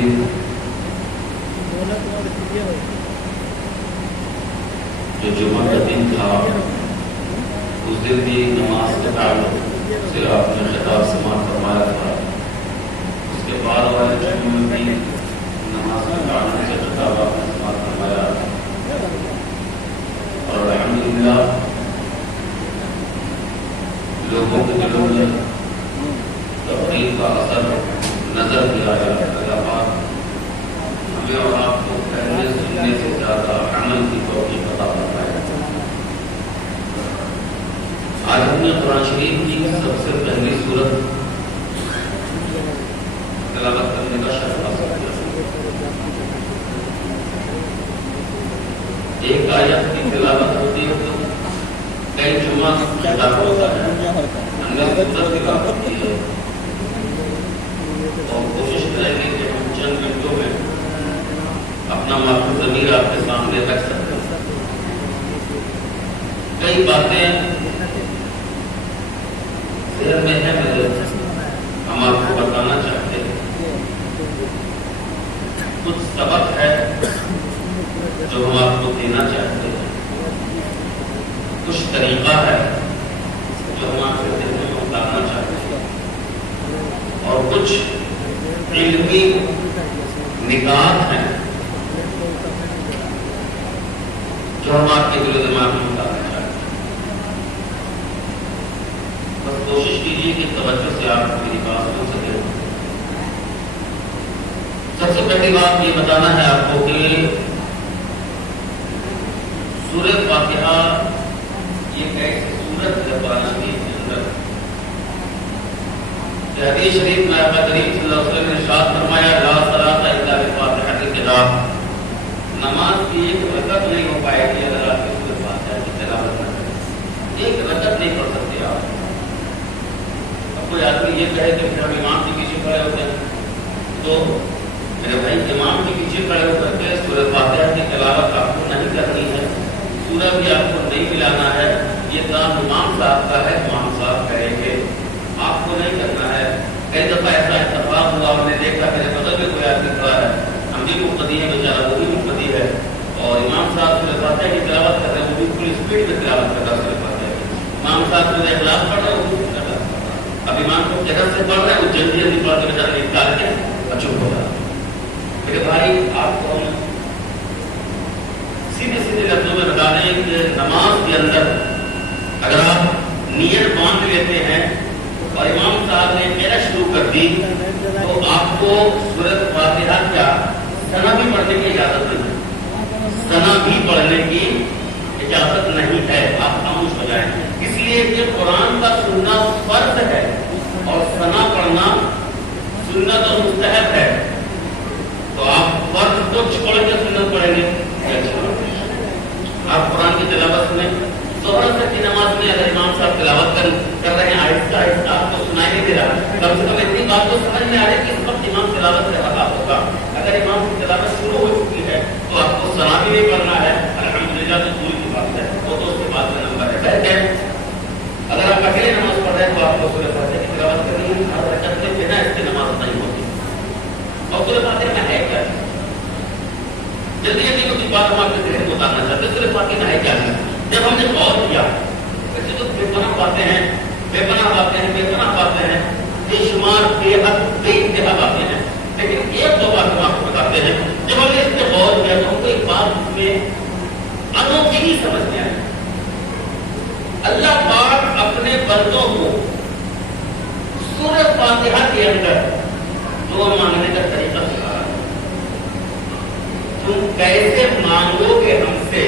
دن جو جمعہ کا دن تھا اس دن بھی نماز کے تعلق سے آپ نے خطاب سماعت فرمایا تھا. اس کے بعد والے جمعوں میں بھی نماز کے تعلق سے خطاب آپ نے سماعت فرمایا. اور الحمدللہ لوگوں کے دلوں میں تقریر کا اثر نظر بھی آیا. اللہ پاک ہمیں اور آپ کو پہلے سننے سے زیادہ عمل کی توفیق عطا فرمائے. آج ہم نے قرآن شریف کی سب سے پہلی سورت تلاوت کرنے کا شرف حاصل کیا. ایک آیت کی تلاوت ہوتی ہے تو کئی جمعہ خطاب ہوتا ہے. ہم نے سورت تلاوت کی ہے اور کوشش کریں گے کہ ہم چند منٹوں میں اپنا مقصد ضمیر آپ کے سامنے رکھ سکتے ہیں. کئی باتیں ذہن میں ہے میرے، ہم آپ کو بتانا چاہتے ہیں. کچھ سبق ہے جو ہم آپ کو دینا چاہتے ہیں. کچھ طریقہ ہے جو ہم آپ کے ذہن میں اتارنا چاہتے ہیں. اور کچھ علمی نکات ہیں جو ہم آپ کے دل و دماغ میں اتارنا چاہتے ہیں. بس کوشش کیجیے کہ توجہ سے آپ میری بات سن سکیں. سب سے پہلی بات یہ بتانا ہے آپ کو کہ سورہ فاتحہ یہ ایسی سورت ہے قرآن شریف کے اندر کہ حدیث شریف میں آقا کریم صلی اللہ علیہ وسلم نے ارشاد فرمایا لا صلاۃ الا بالفاتحہ الکتاب. نماز کی ایک رکعت نہیں ہو پائے گی اگر آپ کی سورہ فاتحہ کی تلاوت نہ کریں. ایک رکعت نہیں پڑھ سکتے آپ. اب کوئی آدمی یہ کہے کہ پھر ہم امام کے پیچھے کھڑے ہوتے ہیں تو میرے بھائی امام کے پیچھے کھڑے ہو کر کے سورہ فاتحہ کی تلاوت آپ کو نہیں کرنی ہے. سورہ بھی آپ کو نہیں ملانا ہے. یہ کام امام صاحب کا ہے. امام صاحب کریں گے، آپ کو نہیں کرنا ہے. کئی دفعہ ایسا اتفاق ہوا، ہم نے دیکھا میرے بغل میں کوئی آدمی کھڑا ہے، ہم بھی مقتدی ہیں، بیچارہ وہ بھی مقتدی ہے، اور امام صاحب سورہ فاتحہ کی تلاوت کر رہے ہیں. وہ بھی پوری اسپیڈ میں تلاوت کر رہا ہے سورہ فاتحہ کی. امام صاحب سورہ اخلاص پڑھ رہے ہیں، وہ بھی سورہ اخلاص پڑھ رہا ہے. اب امام کو جگہ سے پڑھ رہے ہیں، وہ جلدی جلدی پڑھ کے بیچارہ نکال کے چپ ہو رہا ہے. میرے بھائی آپ کو ہم سیدھے سیدھے لفظوں میں بتا دیں کہ نماز کے اندر اگر آپ نیت باندھ لیتے ہیں اور امام صاحب نے کہنا شروع کر دی تو آپ کو سورہ فاتحہ کیا ثنا بھی پڑھنے کی اجازت نہیں ہے. ثنا بھی پڑھنے کی اجازت نہیں ہے. آپ خاموش ہو جائیں. اس لیے کہ قرآن کا سننا فرض ہے اور ثنا پڑھنا سنت اور مستحب ہے. تو آپ فرض کو چھوڑ کے سنت پڑھیں گے. آپ قرآن کی تلاوت سنیں. ظہر اثر کی نماز میں اگر امام صاحب تلاوت کر رہے ہیں آہستہ آہستہ آپ کو سنائی نہیں دے رہا، کم سے کم اتنی بات تو سمجھ میں آ رہی ہے کہ اس وقت امام تلاوت سے رہا ہوگا. اگر امام کی تلاوت شروع ہو چکی ہے تو آپ کو ثنا بھی نہیں پڑھنا ہے. الحمدللہ تو پوری کی بات ہے، وہ تو اس کے بعد میں نمبر ہے. اگر آپ اکیلے نماز پڑھ رہے ہیں تو آپ کو سورہ فاتحہ کی تلاوت کرنی ہے. ہر رکعت میں بنا اس کی نماز نہیں ہوتی. اور سورہ فاتحہ میں ہے کیا؟ جلدی جلدی کچھ بات ہم آپ کے ذہن کو اتارنا چاہتے ہیں. سورہ فاتحہ میں ہے کیا؟ جب ہم نے غور کیا ویسے تو بے پناہ باتیں ہیں، بے پناہ باتیں ہیں، بے پناہ باتیں ہیں، بے شمار بے حد بے انتہا باتیں ہیں، لیکن ایک دو بات ہم آپ کو بتاتے ہیں. جب ہم نے اس پہ غور کیا تو ہم کو ایک بات اس میں انوکھی ہی سمجھ میں آئی. اللہ پاک اپنے بندوں کو سورہ فاتحہ کے اندر دعا مانگنے کا طریقہ سکھا رہا ہے. تم کیسے مانگو گے ہم سے،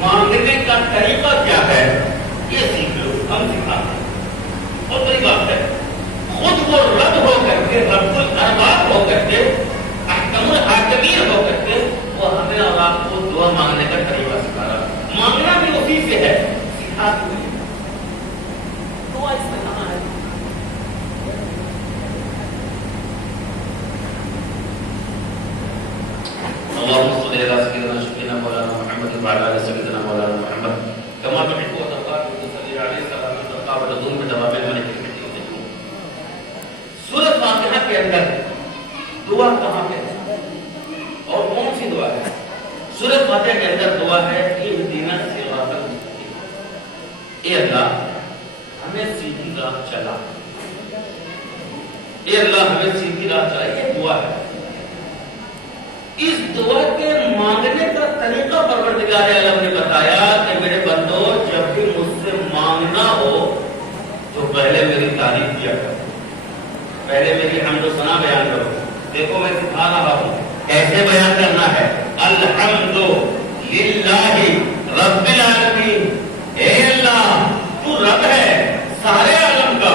مانگنے کا طریقہ کیا ہے یہ سیکھ لو، ہم سکھاتے ہیں. اور بڑی بات ہے خود وہ رب ہو کر کے، رب الارباب ہو کر کے، احکم الحاکمین ہو کر کے وہ ہمیں اور آپ کو دعا مانگنے کا طریقہ سکھا رہا ہے. مانگنا بھی اسی سے ہے، سکھاتے ہیں. دعا اس میں کہاں ہے؟ اللهم صل على سيدنا شفينا مولانا محمد وعلى ال سيدنا مولانا محمد كما تحب وترضى وتصلي عليه صلاه ترقى وتدوم بدوام الملك. سورۃ فاتحہ کے اندر دعا اندر دعا ہے اہدنا الصراط المستقیم، اے اللہ ہمیں سیدھی راہ چلا، اے اللہ ہمیں سیدھی راہ چلا، یہ دعا ہے۔ اس دعا کے مانگنے کا طریقہ پروردگار عالم نے بتایا کہ میرے بندو جب بھی مجھ سے مانگنا ہو تو پہلے میری تعریف کیا کرو، پہلے میری حمد و ثنا بیان کرو۔ دیکھو میں سکھا رہا ہوں کیسے بیان کرنا ہے۔ الحمد للہ رب العالمین، اے اللہ تو رب ہے سارے عالم کا،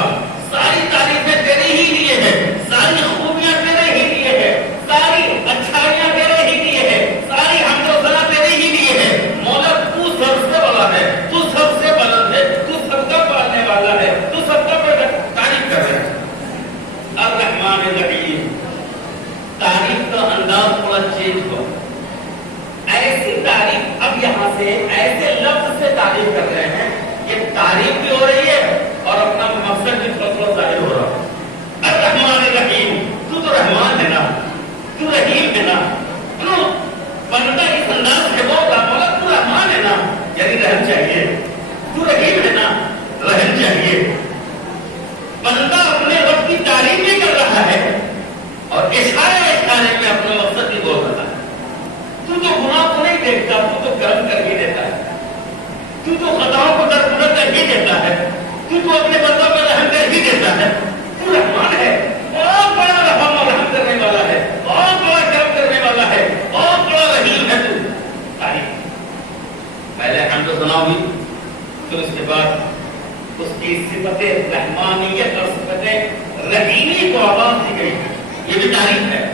ساری تعریفیں تیرے ہی لیے ہیں، ساری خوبیاں تیرے ہی لیے ہیں، ساری اچھائیاں تیرے ہی لیے ہیں، ساری حمد و ثنا تیرے ہی لیے ہیں۔ مولا تو سب سے بڑا ہے، تو سب سے بلند ہے، تو سب کا پالنے والا ہے، تو سب کا تعریف کر رہے ہیں۔ الرحمن الرحیم، تعریف کا انداز تھوڑا چینج ہو، ایسی تعریف اب یہاں سے ایسے لفظ سے تعریف کر رہے ہیں کہ تعریف بھی ہو رہی ہے اور اپنا مقصد بھی تھوڑا ظاہر ہو رہا ہے۔ الرحمن الرحیم، تو رحمان ہے نا، تو رحیم ہے نا، تو بندہ اس انداز سے بول رہا مولا تو رحمان ہے نا، یعنی رحم چاہیے، تو رحیم ہے نا، رحم چاہیے۔ بندہ اپنے رب کی تعریف بھی کر رہا ہے اور اشارے میں اپنا مقصد بھی بول رہا ہے۔ تو گناہ کو نہیں دیکھتا، تو کرم کر ہی دیتا ہے، تو خطاؤں کو درگزر کر ہی دیتا ہے، تو اپنے بندوں پر رحم کر ہی دیتا ہے۔ تو رحمان ہے، بہت بڑا رحم اور رحم کرنے والا ہے، بہت بڑا کرم کرنے والا ہے، بہت بڑا رحیم ہے۔ تو تعریف پہلے حمد و ثنا ہوئی، پھر اس کے بعد اس کی صفت رحمانیت اور صفت رحیمی کو آواز دی گئی، یہ بھی تعریف ہے،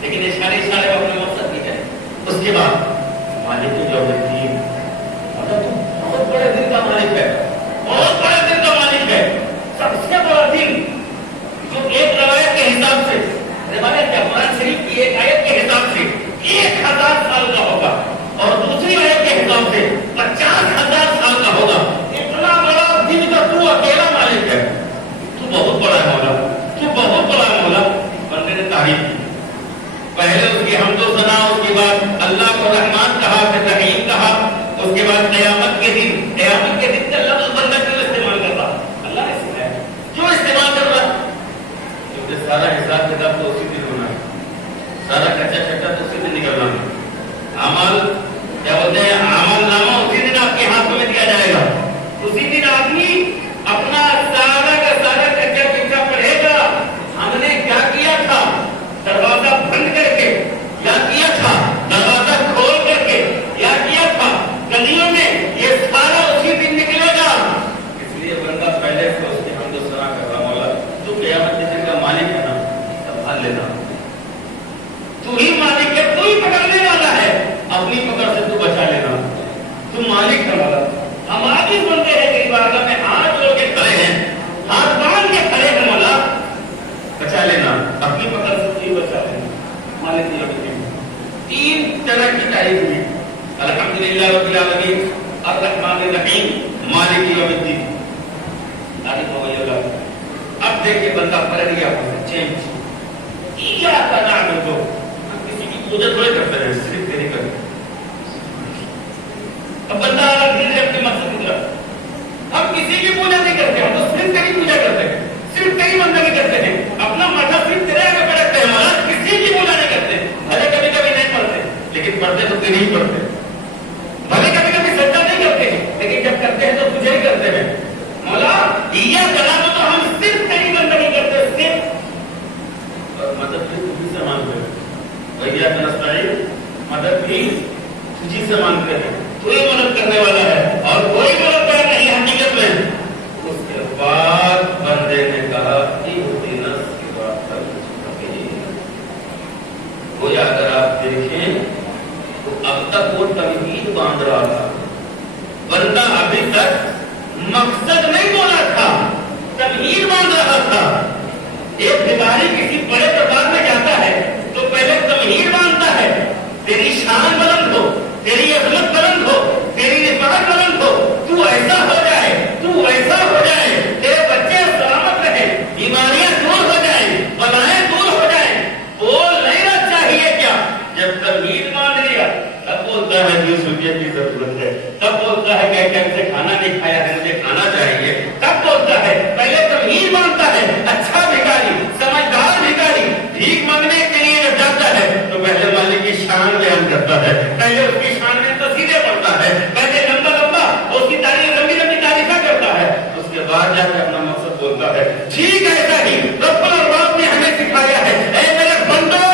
لیکن اشارے اشارے اپنے مقصد کی جائے۔ اس کے بعد مالک یوم الدین، بہت بڑے دن کا مالک ہے، بہت بڑے دن کا مالک ہے، سب سے بڑا دن جو ایک روایت کے حساب سے، روایت کیا قرآن شریف کی ایک آیت کے حساب سے 1000 سال کا ہوگا اور دوسری آیت کے حساب سے 50,000 سال کا ہوگا۔ اتنا بڑا دن کا تو اکیلا مالک ہے، تو بہت بڑا ہے مولا، تو بہت بڑا ہے مولا۔ بندے نے تعریف کی، پہلے اس کی حمد و ثنا، اس کے بعد اللہ کو رحمان کہا، پھر رحیم کہا، اس کے بعد قیامت کے دن کا لفظ بندہ کیوں استعمال کر رہا؟ اللہ نے سکھایا کیوں استعمال کر رہا؟ کیونکہ سارا حساب کتاب تو اسی دن ہونا ہے، سارا کچا چٹا تو اسی دن نکلنا ہے۔ عمل کیا بولتے ہیں، عمل نامہ اسی دن آپ کے ہاتھوں میں دیا جائے گا، اسی دن آدمی اپنا سارا کا سارا کچا پچا پڑھے گا، ہم نے کیا کیا تھا، دروازہ بند کر کے یا کیا تھا دروازہ کھول کر کے یا کیا تھا گلیوں میں، یہ سارا اسی دن نکلے گا۔ اس لیے بندہ پہلے سے اس کی حمد و ثنا کر رہا، مولا تو قیامت کے دن کا مالک ہے نا، سنبھال لینا، تو ہی مالک ہے، تو ہی پکڑنے والا ہے، اپنی پکڑ سے تو بچا لینا، تو مالک ہے مولا۔ ہم آگے بنتے ہیں کئی بار میں ہاتھ جوڑ کے کھڑے ہیں، ہاتھ باندھ کے کھڑے ہیں، مولا بچا لینا، اپنی پکڑ سے تو ہی بچا لینا، مالک یوم الدین۔ تین طرح کی تعریف ہوئی، الحمدللہ رب العالمین، الرحمن الرحیم، مالک یوم الدین، تعریف ہو گئی اللہ۔ اب دیکھیں بندہ پلٹ گیا، چینج، ایاک نعبد، ہم کسی کی پوجا تھوڑے کرتے ہیں، صرف تیری کرتے ہیں۔ اب بندہ دل سے اپنے مقصد کی طرف، ہم کسی کی پوجا نہیں کرتے، ہم تو صرف تیری پوجا کرتے ہیں، صرف تیری بندگی کرتے ہیں، اپنا ماتھا صرف تیرے آگے پہ رکھتے ہیں، ہمارا کسی کی پوجا نہیں کرتے، بھلے کبھی کبھی نہیں پڑھتے لیکن پڑھتے تو تیری ہی پڑھتے، بھلے کبھی کبھی سجدہ نہیں کرتے لیکن جب کرتے ہیں تو تجھے ہی کرتے ہیں۔ مولا ایاک نعبد، تو ہم صرف تیری بندگی کرتے ہیں، صرف، اور مدد بھی تجھی سے مانگتے ہیں، وایاک نستعین، مدد بھی تجھی سے مانگتے ہیں، تو ہی مدد کرنے والا ہے اور کوئی مددگار نہیں حقیقت میں۔ اس کے بعد بندے نے کہا اہدنا الصراط المستقیم۔ گویا اگر آپ دیکھیں تو اب تک وہ توحید باندھ رہا تھا، بندہ ابھی تک مقصد نہیں بولا تھا، توحید باندھ رہا تھا۔ ایک بھکاری کسی بڑے دربار میں جاتا ہے تو پہلے توحید باندھتا ہے، تیری شان بلند ہو، تیری عظمت بلند ہو، تیری رفعت بلند ہو، تو ایسا ہو جائے، تو ایسا ہو جائے، تیرے بچے سلامت رہے، بیماریاں دور ہو جائیں، بلائیں دور ہو جائیں، بول نہیں رہا چاہیے کیا؟ جب توحید مان لیا تب بولتا ہے 20 روپیے کی نہیں کھایا ہے مجھے کھانا چاہیے، تب بولتا ہے پہلے تمہید مانتا ہے، اچھا بھکاری، سمجھدار بھکاری، بھیک مانگنے کے لیے جب جاتا ہے تو پہلے مالک کی شان بیان کرتا ہے، پہلے اس کی شان میں تصویریں پڑھتا ہے، پہلے لمبا لمبا اس کی تعریف لمبی لمبی تعریفیں کرتا ہے، اس کے بعد جا کے اپنا مقصد بولتا ہے۔ ٹھیک ایسا ہی رب الارباب نے ہمیں سکھایا ہے، اے میرے بندو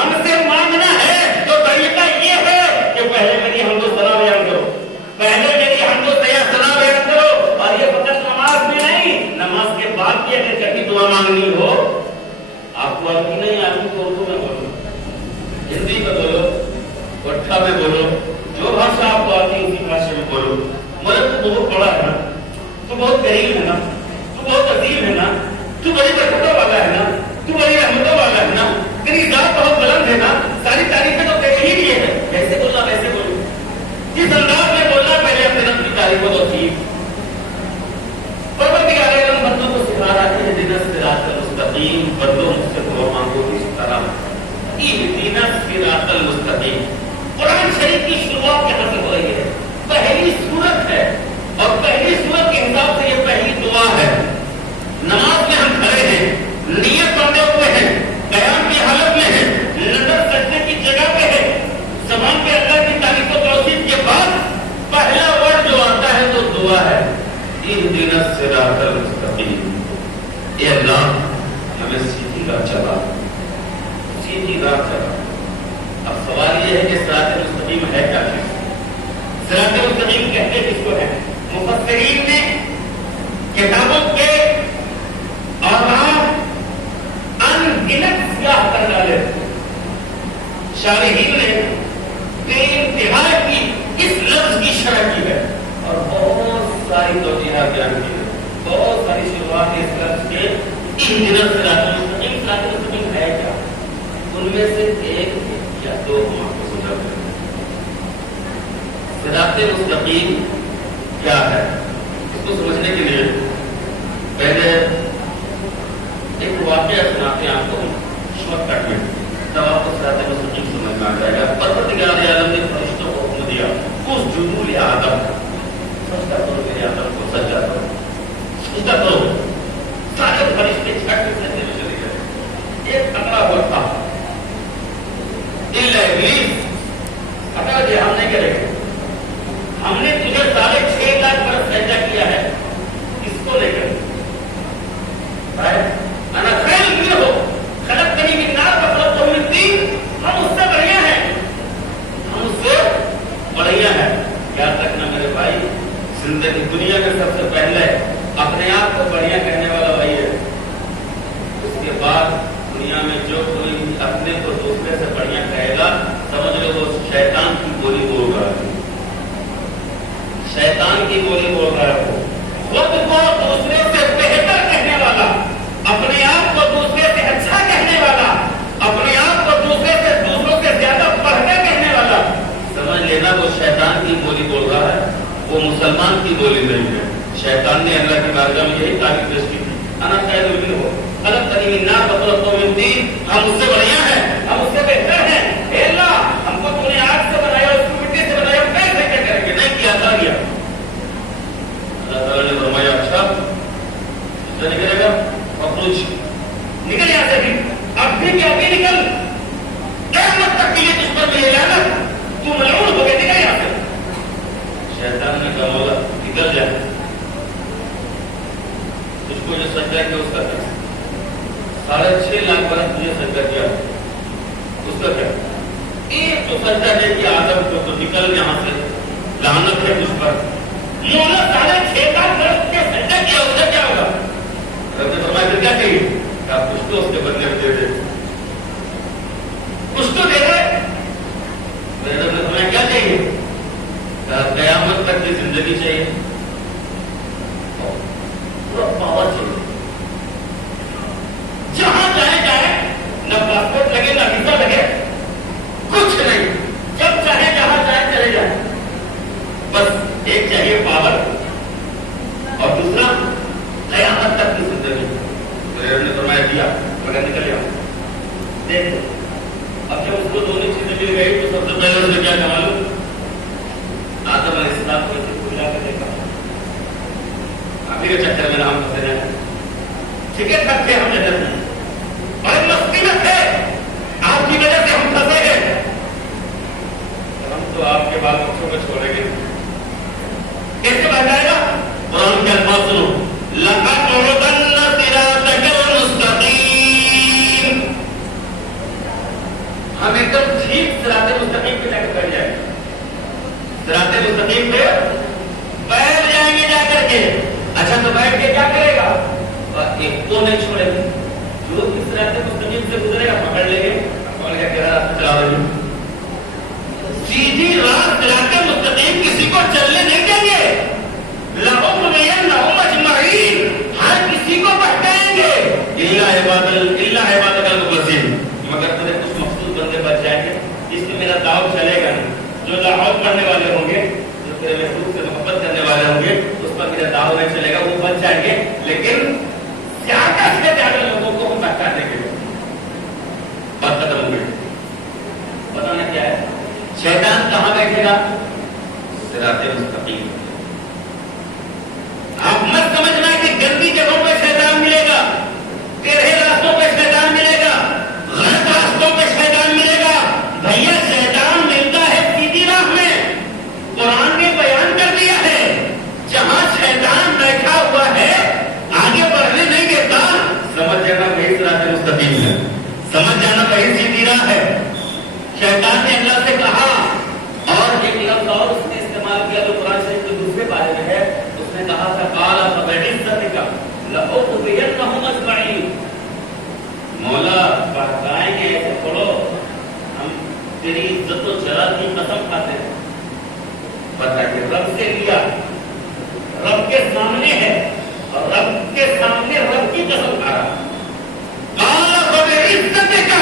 ہم سے مانگنا ہے تو طریقہ یہ ہے کہ پہلے میری حمد و ثنا بیان کرو، پہلے میری حمد و ثنا بیان کرو، اور یہ فقط نماز میں نہیں، نماز کے بعد بھی اگر کبھی دعا مانگنی ہو، آپ کو عربی نہیں آتی تو اردو میں بولو، ہندی میں بولو، اٹھا میں بولو، جو بھاشا آپ کو آتی ہے اسی بھاشا میں بولو۔ ملک تو بہت بڑا ہے نا، تو بہت کریم ہے نا، تو بہت عظیم ہے نا، تو بڑی برکتوں والا ہے نا، تو بڑی رحمتوں والا ہے نا، تیری ذات بہت بلند ہے نا، ساری تعریفیں تو تیرے ہی لیے ہیں، ویسے بولنا ویسے بولو، جس انداز میں بولنا پہلے اپنے رب کی تعریف کو توصیف۔ پروردگار عالم بندوں کو سکھا رہا ہے اہدنا الصراط المستقیم، بندوں مجھ سے دعا مانگو اس طرح، اہدنا الصراط المستقیم۔ قرآن شریف کی شروعات یہاں سے ہو رہی ہے، پہلی سورت ہے، اور پہلی سورت کے حساب سے یہ پہلی دعا ہے۔ نماز میں ہم کھڑے ہیں، نیت باندھے ہوئے ہیں، قیام کی حالت میں ہیں، نظر سجدے کی جگہ پہ ہے، زبان پہ اللہ کی تعریف و توصیف کے بعد پہلا ورڈ جو آتا ہے وہ دعا ہے، اہدنا الصراط المستقیم۔ اے اللہ ہمیں سیدھی راہ چلا، سیدھی راہ چلا۔ اب سوال یہ ہے کہ صراط مستقیم ہے کیا چیز؟ صراط مستقیم کہتے کس کو ہے؟ مفسرین نے کتابوں کے آغاز انگنت سیاہ کر ڈالے، شارحین نے بے انتہا کی اس لفظ کی شرح کی ہے اور بہت ساری توجیہات بیان کی ہے، بہت ساری شروعات اس لفظ کے انگنت صراط مستقیم۔ صراط مستقیم ہے کیا؟ ان میں سے ایک یا دو ہم آپ کو سمجھا دیں۔ صراط مستقیم کیا ہے اس کو سمجھنے کے لیے پہلے ایک واقعہ سناتے ہیں آپ کو شارٹ کٹ میں، تب آپ کو صراط مستقیم سمجھ میں آ جائے گا۔ پروردگار عالم نے فرشتوں کو حکم دیا اس جنول آدم، سجدہ کرو میرے آدم کو، سجدہ کرو، سجدہ کرو۔ سارے فرشتے چھٹ کے سجدے میں چلے گئے، ایک پکڑا ہوا تھا الا ابلیس، ہٹا دیا، ہم نہیں کریں گے، ہم نے تجھے 6.5 لاکھ برس سجدہ کیا ہے، اس کو لے کر انا خیر منہ خلقتنی من نار وخلقتہ من طین، ہم اس سے بڑھیا ہیں، ہم اس سے بڑھیا ہیں۔ یاد رکھنا میرے بھائی، زندگی دنیا میں سب سے پہلے اپنے آپ کو بڑھیا کہنے والا وہی ہے، اس کے بعد دنیا میں جو کوئی اپنے کو دوسرے سے بڑھیا کہے گا سمجھ لو وہ شیطان کی بولی بول رہا ہے، شیطان کی بولی بول رہا ہے۔ خود کو دوسرے سے بہتر کہنے والا، اپنے آپ کو دوسرے سے اچھا کہنے والا، اپنے آپ کو دوسرے سے دوسروں سے زیادہ بڑھ کر کہنے والا، سمجھ لینا وہ شیطان کی بولی بول رہا ہے، وہ مسلمان کی بولی نہیں ہے۔ شیطان نے اللہ کی بارگاہ میں یہی تعریف پیش کی تھی، انا خیر منہ خلقتنی من نار وخلقتہ من طین، ہم اس سے بڑھیا ہیں، ہم اس سے بہتر ہیں۔ اے اللہ ہم کو تو نے آگ سے بنایا، اس کو مٹی سے بنایا، کیسے کیا کریں گے؟ نہیں کیا تھا گیا۔ اللہ تعالیٰ نے فرمایا اچھا ایسا نہیں کرے گا، فخرج، نکل یہاں سے بھی، اب بھی کیا بھی نکل، قیامت تک کے لیے تجھ پر میری لعنت، تو ملعون ہو گئے، نکل یہاں سے۔ شیطان نے کہا مولا نکل جائے، تجھ کو جو سجدہ کیا اس کا کیا؟ 6.5 لاکھ برس تجھے سجدہ کیا، اس کا کیا؟ ایک تو سجدہ دے کیا آدم کو، تو نکل یہاں سے، لعنت ہے تجھ پر۔ مولا 6.5 لاکھ برس تجھے سجدہ کیا، اس کا کیا ہوگا؟ رب نے فرمایا پھر کیا کہیے؟ کہ آپ کچھ تو اس کے بدلے میں دے دے، کچھ تو دے دے۔ رب نے فرمایا کیا چاہیے؟ کہ قیامت تک کی زندگی چاہیے، پورا پاور چاہیے، جہاں جائے نہ پاسپورٹ لگے نہ ویزا لگے، کچھ نہیں، جب چاہے جہاں جائے چلے جائے، بس ایک چاہیے پاور اور دوسرا قیامت تک کی زندگی۔ نے فرمایا دیا، مگر نکل جاؤ۔ دیکھو اب جب اس کو دونوں چیزیں مل گئی تو سب سے پہلے اس نے کیا کہا معلوم؟ آدم علیہ السلام کو پوچھا کے دیکھا، اپنی کے چکر میں نام پھنسے جائیں. ٹکٹ رکھے ہم جنت میں اور مستی میں تھے, آپ کی وجہ سے ہم پھنسے ہیں. ہم تو آپ کے بال بچوں کو چھوڑیں گے. کیسے بچ جائے گا؟ قرآن کے الفاظ سنو, لَأَقْعُدَنَّ صِرَاطَكَ الْمُسْتَقِيمَ. ہم ایک دم ٹھیک صراط مستقیم پہ جا کے بیٹھ جائیں گے. صراط مستقیم پہ بیٹھ جائیں گے جا کر کے. اچھا تو بیٹھ کے کیا کرے گا؟ ایک کو نہیں چھوڑے گا. جو اس صراط مستقیم سے گزرے گا پکڑ لیں گے, پکڑ کے کہہ رہا چلا رہے ہیں. سیدھی راہ صراط مستقیم کسی کو چلنے نہیں دیں گے. لَأُغْوِيَنَّهُمْ أَجْمَعِينَ. ہر کسی کو بہکائیں گے. إِلَّا عِبَادَكَ الْمُخْلَصِينَ. مگر تیرے کچھ مخصوص بندے بچ جائیں گے جس میں میرا دعوت چلے گا نہیں. جو دعوت کرنے والے ہوں گے, جو تیرے محبوب سے محبت کرنے والے ہوں گے, اس پر میرا دعوت نہیں چلے گا, وہ بچ جائیں گے. لیکن زیادہ سے زیادہ لوگوں کو ہم بہکا دیں گے. بات ختم ہو گئی. بتانا کیا ہے؟ شیطان کہاں بیٹھے گا؟ صراط مستقیم. آپ مت سمجھنا کہ گندی جگہوں پہ شیطان ملے گا, ٹیڑھے راستوں پہ شیطان ملے گا, غلط راستوں پہ شیطان ملے گا. بھیا شیطان ملتا ہے سیدھی راہ میں. قرآن نے بیان کر دیا ہے, جہاں شیطان بیٹھا ہوا ہے آگے بڑھنے نہیں دیتا, سمجھ جانا وہی صراط مستقیم ہے, سمجھ جانا وہی سیدھی راہ ہے. شیطان نے اللہ سے کہا, اور ایک لفظ اور اس نے استعمال کیا جو قرآن شریف کے دوسرے بارے میں ہے. اس نے کہا تھا قال فبعزتك لأغوينهم أجمعين. مولا بہکائیں گے, ایسے پڑھو ہم تیری عزت و جلال کی قسم کھاتے ہیں. بتائیے رب سے لیا, رب کے سامنے ہے, اور رب کے سامنے رب کی قسم کھا رہا. قال فبعزتك,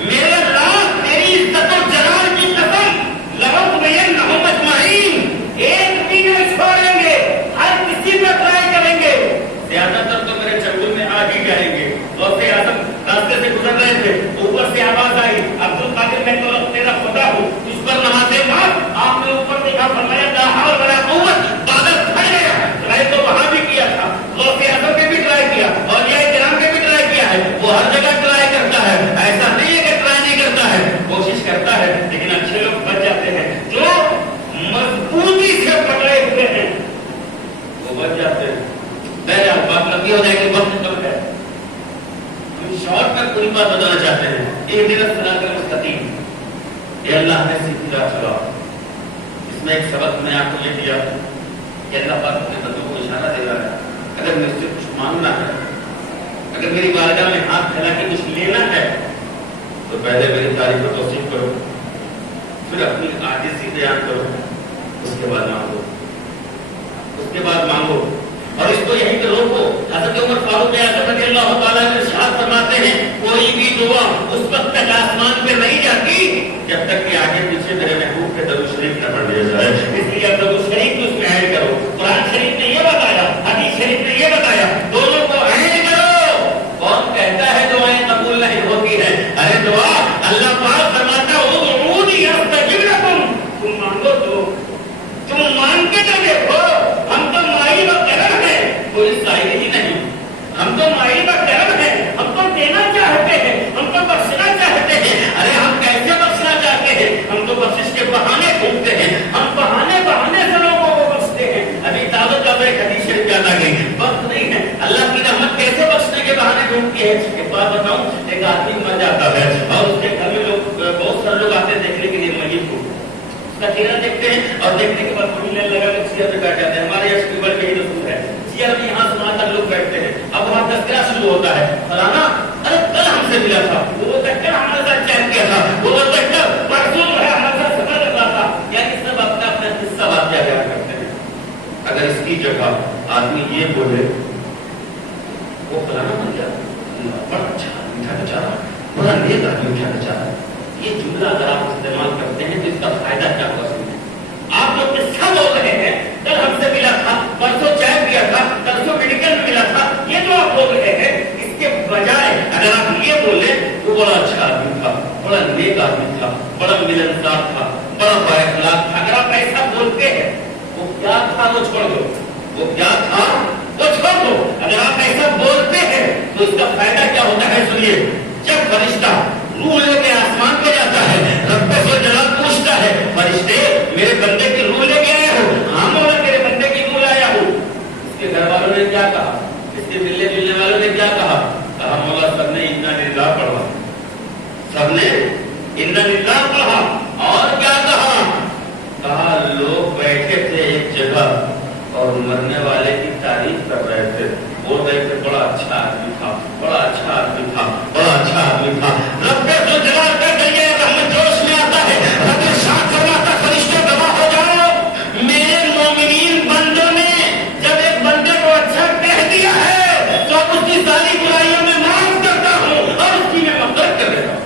میرے اللہ تیری عزت و جلال کی قسم, لأغوينهم أجمعين. ایک بھی نہیں چھوڑیں گے, ہر کسی پہ ٹرائی کریں گے. زیادہ تر تو میرے چنگل میں آ ہی جائیں گے. اور سے اعظم راستے سے گزر رہے تھے, اوپر سے آواز آئی, عبد القادر میں تو تیرا خدا ہوں, اس پر نمازیں پڑھ. آپ نے اوپر دیکھا, فرمایا لا حول ولا قوت, بادل پھٹ گیا. ٹرائی تو وہاں بھی کیا تھا, اور سے اعظم نے بھی ٹرائی کیا, اور یہ کرام نے بھی ٹرائی کیا ہے. وہ ہر جگہ ٹرائی کرتا ہے, ایسا نہیں ہے کہ ٹرائی نہیں کرتا ہے, کوشش کرتا ہے. لیکن اچھے لوگ بچ جاتے ہیں, جو مضبوطی سے پکڑے ہوئے ہیں وہ بچ جاتے ہیں. بہرحال بات لمبی ہو جائے گی, وقت کم ہے. ہم شارٹ میں پوری بات بتانا چاہتے ہیں. اہدنا الصراط المستقیم, اے اللہ نے سیدھی راہ چلا. اس میں ایک سبق میں آپ کو یہ دیا کہ اللہ پاک اپنے بندوں کو اشارہ دے رہا ہے, اگر مجھ سے کچھ مانگنا ہے, اگر میری بارگاہ میں ہاتھ پھیلا کے کچھ لینا ہے, تو پہلے میری تعریف و توصیف کرو, پھر اپنی عاجزی بیان کرو, اس کے بعد مانگو, اس کے بعد مانگو. اور اس کو یہیں پہ روکو. حضرت عمر فاروق اعظم رضی اللہ تعالیٰ عنہ ارشاد فرماتے ہیں, کوئی بھی دعا اس وقت تک آسمان پہ نہیں جاتی جب تک کہ آگے پیچھے میرے محبوب کے درود شریف نہ پڑھ لیا جائے. اس لیے اب درود شریف اس میں ایڈ کرو. قرآن شریف نے یہ بتایا, حدیث شریف نے یہ بتایا, دونوں کو ایڈ کرو. کون کہتا ہے دعائیں قبول نہیں ہوتی ہیں؟ ارے دعا اللہ پاک فرماتا ہے ادعونی استجب لکم, تم مانگو تو تم مان کے تو دیکھو. ہم تو مائی کرم ہے, کوئی سائل ہی نہیں. ہم تو مائی کرم ہے, ہم تو دینا چاہتے ہیں, ہم تو بخشنا چاہتے ہیں. ارے ہم کیسے بخشنا چاہتے ہیں؟ ہم تو بخشش کے بہانے ڈھونڈتے ہیں, ہم بہانے سے لوگوں کو بخشتے ہیں. ابھی دعوت کا ایک حدیث شریف یاد آ گئی, وقت نہیں ہے. اللہ کی رحمت کیسے بخشنے کے بہانے ڈھونڈتی ہے؟ ایک بات بتاؤں, ایک آدمی مر جاتا ہے اور اس کے گھر میں لوگ, بہت سارے لوگ آتے ہیں دیکھنے کے لیے میت کو. اس کا چہرہ دیکھتے ہیں اور دیکھنے کے بعد تھوڑی لائن لگا کے چیئر پہ بیٹھ جاتے ہیں. ہمارے یہاں بڑے یہی رسول ہے, چیئر میں یہاں سماج تک لوگ بیٹھتے ہیں. اب وہاں تذکرہ شروع ہوتا ہے, فلانا ارے کل ہم سے ملا تھا, وہ تذکرہ ہمارے ساتھ چیٹ کیا تھا, وہ تذکرہ پرسوں ہے ہمارے ساتھ سفر کر رہا تھا. یعنی سب اپنا اپنا قصہ واقعہ بیان کرتے ہیں. اگر اس کی جگہ آدمی یہ بولے وہ فلانا بن گیا, بڑا اچھا میٹھا بیچارہ, بڑا نیک آدمی میٹھا بیچارہ, یہ جملہ اگر آپ استعمال کرتے ہیں تو اس کا فائدہ کیا ہوگا؟ آپ لوگ قصہ بول رہے ہیں, کل ہم سے ملا تھا, پرسوں چائے پیا تھا, پرسوں میڈیکل میں ملا تھا, یہ جو آپ بول رہے ہیں, اس کے بجائے اگر آپ یہ بولے وہ بڑا اچھا آدمی تھا, بڑا نیک آدمی تھا, بڑا ملنسار تھا, بڑا بااخلاق تھا. اگر آپ ایسا بولتے ہیں, وہ کیا تھا وہ چھوڑ دو, وہ کیا تھا چاہیے جب فرشتہ روح لے کے آسمان پہ جاتا ہے رب جلال پوچھتا ہے فرشتے میرے بندے کی روح لے کے آئے ہو؟ ہاں مولا تیرے بندے کی روح لایا ہوں۔ اس کے گھر والوں نے کیا کہا؟ اس کے ملنے جلنے والوں نے کیا کہا؟ کہا مولا سب نے انا للہ پڑھا، سب نے انا للہ پڑھا، اور کیا کہا؟ کہا لوگ بیٹھے تھے ایک جگہ اور مرنے والے کی تعریف کر رہے تھے، بول رہے تھے بڑا اچھا آدمی تھا، بڑا اچھا آدمی تھا، بڑا اچھا آدمی تھا۔ رب تو جلال کر کے رحمت جوش میں آتا ہے، رب ارشاد فرماتا ہے فرشتے گواہ ہو جاؤ میرے مومنین بندوں نے جب ایک بندے کو اچھا کہہ دیا ہے تو اب اس کی ساری برائیوں میں معاف کرتا ہوں اور اس کی میں مغفرت کر دیتا ہوں۔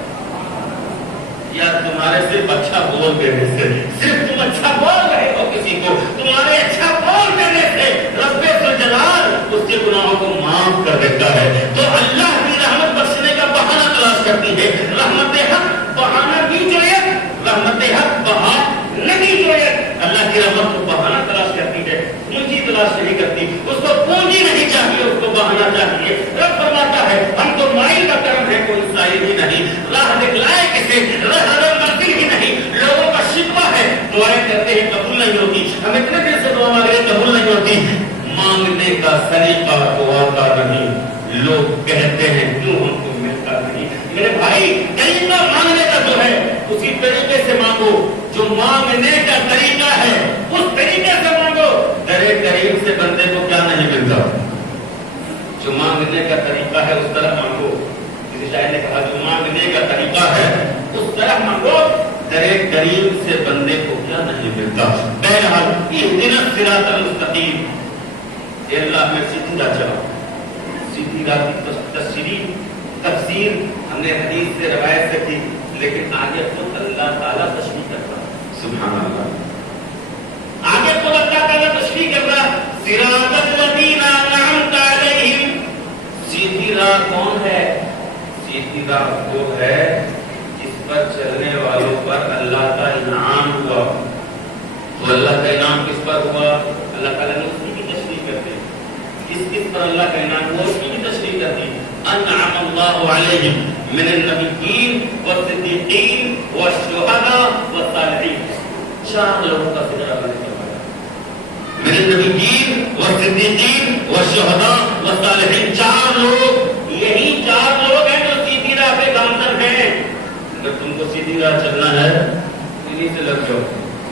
یا تمہارے صرف اچھا بول دینے سے، صرف تم اچھا بول رہے ہو کسی کو، تمہارے اچھا بول دینے سے رب جلال اس کے گناہوں کو معاف کر دیتا ہے۔ تو اللہ کی رحمت بخشنے کا بہانہ تلاش کرتی ہے، رحمت حق بہانہ کی جویت، رحمت حق بہانہ کی جویت۔ اللہ کی رحمت کو بہانہ تلاش کرتی ہے، پونجی تلاش نہیں کرتی، اس کو پونجی نہیں چاہیے، اس کو بہانہ چاہیے۔ رب فرماتا ہے ہم تو مائل کا کرم ہے، کوئی سائل ہی نہیں، راہ دکھلائے کسے، راہ منزل ہی نہیں، لوگوں کا شکوہ ہے دعائیں کرتے ہیں قبول نہیں ہوتی، ہم اتنے دن سے دعا مانگ رہے ہیں قبول نہیں ہوتی، مانگنے کا طریقہ تو آتا نہیں، لوگ کہتے ہیں کیوں ہم کو ملتا نہیں۔ میرے بھائی طریقہ مانگنے کا جو ہے اسی طریقے سے مانگو، جو مانگنے کا طریقہ ہے اس طریقے سے مانگو۔ در کریم سے بندے کو کیا نہیں ملتا؟ جو مانگنے کا طریقہ ہے اس طرح مانگو۔ کسی شاعر نے کہا جو مانگنے کا طریقہ ہے اس طرح مانگو، در کریم سے بندے کو کیا نہیں ملتا۔ بہرحال اہدنا الصراط المستقیم، اے اللہ میں سیدھی راہ چلا، سیدھی راہ کی تفسیر ہم نے حدیث سے روایت سے کی، لیکن آگے خود اللہ تعالیٰ تشریح کر رہا، سبحان اللہ، آگے خود اللہ تعالیٰ تشریح کر رہا، صراط الذین انعمت علیہم، سیدھی راہ کون ہے؟ سیدھی راہ وہ ہے جس پر چلنے والوں پر اللہ کا انعام ہوا۔ تو اللہ کا انعام کس پر ہوا؟ اللہ تعالیٰ نے اس کی تشریح کرتے ہیں، کس پر اللہ کا انعام ہوا اس کی بھی تشریح کرتی ہے۔ انعم اللہ علیہم من النبیین والصدیقین والشہداء والصالحین، چار لوگوں کا ذکر اللہ نے فرمایا، من النبیین والصدیقین والشہداء والصالحین، چار لوگ، یہی چار لوگ ہیں جو سیدھی راہ پہ گامزن ہیں۔ اگر تم کو سیدھی راہ چلنا ہے انہی سے لگ جاؤ۔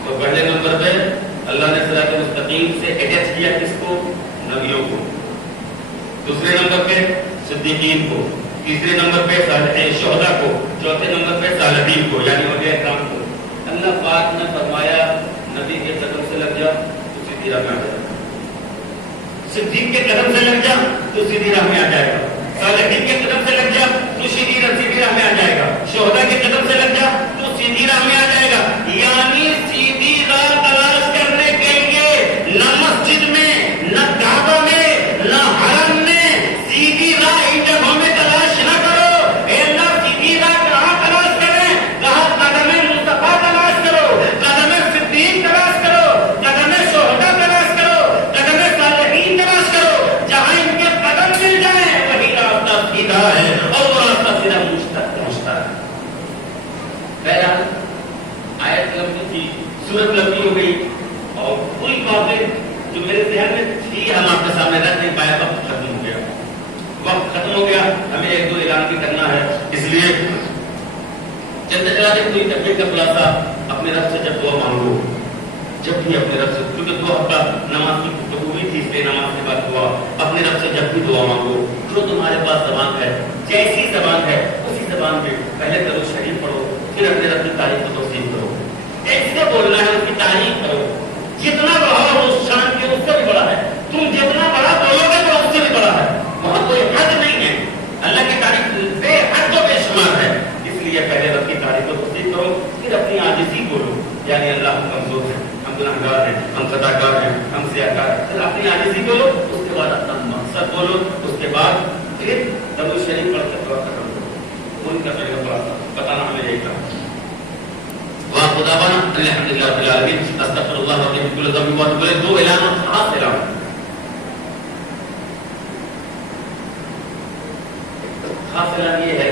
تو پہلے نمبر پہ اللہ نے صراط مستقیم سے اٹیچ کیا کس کو؟ نبیوں کو۔ دوسرے نمبر پہ صدیقین کو، تیسرے نمبر پہ شہداء کو، چوتھے نمبر پہ صالحین کو یعنی اولیاء کرام کو۔ اللہ پاک نے فرمایا نبی کے قدم سے لگ جا تو سیدھی راہ میں آ جائے گا، صدیق کے قدم سے لگ جا تو سیدھی راہ میں آ جائے گا، صالحین کے قدم سے لگ جا تو سیدھی راہ میں آ جائے گا، شہداء کے قدم سے لگ جا تو سیدھی راہ میں آ جائے گا۔ یعنی سیدھی راہ تلاش کرنے کے لیے نہ مسجد میں، نہ کعبہ میں، نہ حرم میں، سیدھی راہ ان جگہوں میں تلاش نہ کرو۔ اے اللہ سیدھی راہ کہاں تلاش کریں؟ کہا قدم مصطفیٰ تلاش کرو، قدم صدیق تلاش کرو، قدم شہداء تلاش کرو، قدم صالحین تلاش کرو، جہاں ان کے قدم مل جائیں وہی راستہ سیدھا ہے اور وہ راستہ سیدھا مجھ تک پہنچتا ہے۔ بہرحال آیت لمبی تھی، سورت لمبی ہو گئی اور کوئی باتیں جو میرے ذہن میں تھی ہم آپ کے سامنے رکھ نہیں پایا، وقت ختم ہو گیا، وقت ختم ہو گیا، ہمیں ایک دو اعلان بھی کرنا ہے، اس لیے چند کوئی تقریر کا خلاصہ اپنے رب سے جب دعا مانگو، جب بھی اپنے رب سے، کیونکہ 2 ہفتہ نماز کی گفتگو ہوئی تھی، اس لیے نماز کے بعد دعا، اپنے رب سے جب بھی دعا مانگو، جو تمہارے پاس زبان ہے، جیسی زبان ہے اسی زبان میں پہلے درود شریف پڑھو، پھر اپنے رب کی تعریف کو توصیف کرو، ایسے بولنا ہے اس کی تعریف کرو، جتنا بڑا ہو اس شان کے اس سے بھی بڑا ہے، تم جتنا بڑا بولو گے تو اس سے بھی بڑا ہے، وہاں کوئی حد نہیں ہے، اللہ کی تعریف بے حد و بے شمار ہے، اس لیے پہلے رب کی تعریف کو توصیف کرو، پھر اپنی عاجزی بولو، یعنی اللہ ہم کمزور ہیں، ہم گناہگار ہیں، ہم خطاکار ہیں، ہم سیاکار ہیں، پھر اپنی عاجزی بولو، اس کے بعد اپنا مقصد بولو، اس کے بعد پھر درود شریف پڑھ کر دعا کرو، ان کا طریقہ پڑھا بتانا ہمیں یہی تھا۔ وآخر دعوانا الحمدللہ رب العالمین، استغفر اللہ و اتوب الیہ، 2 اعلان خاص اعلان